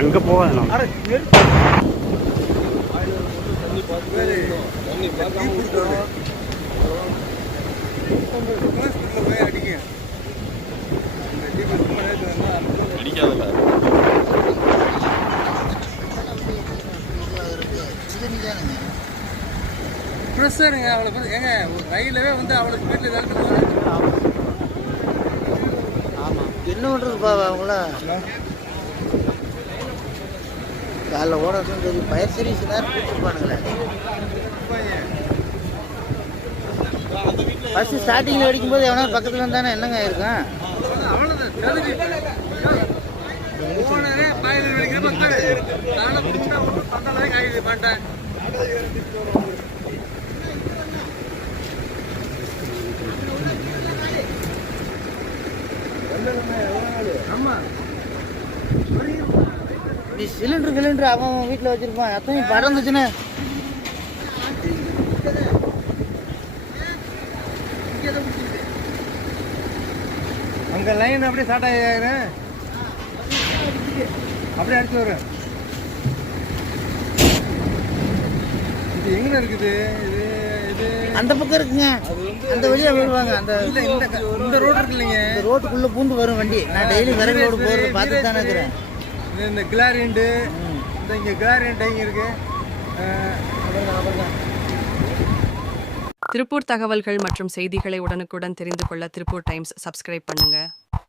அங்கே போகாது நான் அடிக்காதல்ல ப்ரெஷருங்க அவ்வளோ பேர் ஏங்க ஒரு ரயிலவே வந்து அவ்வளோ ஸ்பீட்டில் தள்ளிட்டு என்ன பண்ணுறதுப்பா அவங்கள? காலைல ஓடட்டும் சரி ஃபயர் சர்வீஸ் நேரம் கூப்பிட்டுருப்பானுங்களே ஃபஸ்ட்டு ஸ்டார்டிங்கில் அடிக்கும்போது எவனா பக்கத்தில் இருந்தானே என்னங்க இருக்கும் அவ்வளோதான் நீ சிலிண்டர் சிலிண்டர். அவன் வீட்டில் வச்சுருப்பான். அத்தனை பறந்துச்சுன்னு. அங்கே லைன் அப்படியே ஸ்டார்ட் ஆகிறேன் அப்படியே அடிச்சு வரேன் இது எங்கே இருக்குது? இது இது அந்த பக்கம் இருக்குங்க. அந்த வழியாக வருவாங்க அந்த இந்த ரோடு இருக்கு இல்லைங்க. இந்த ரோட்டுக்குள்ளே பூந்து வரும் வண்டி. நான் டெய்லி விறகு ரோடு போகிறது பார்த்துட்டு தானே இருக்கிறேன். இந்த கிளாரியண்டு இந்த இங்கே கிளாரியண்ட் இங்கே இருக்கு. திருப்பூர் தகவல்கள் மற்றும் செய்திகளை உடனுக்குடன் தெரிந்து கொள்ள திருப்பூர் டைம்ஸ் சப்ஸ்கிரைப் பண்ணுங்க.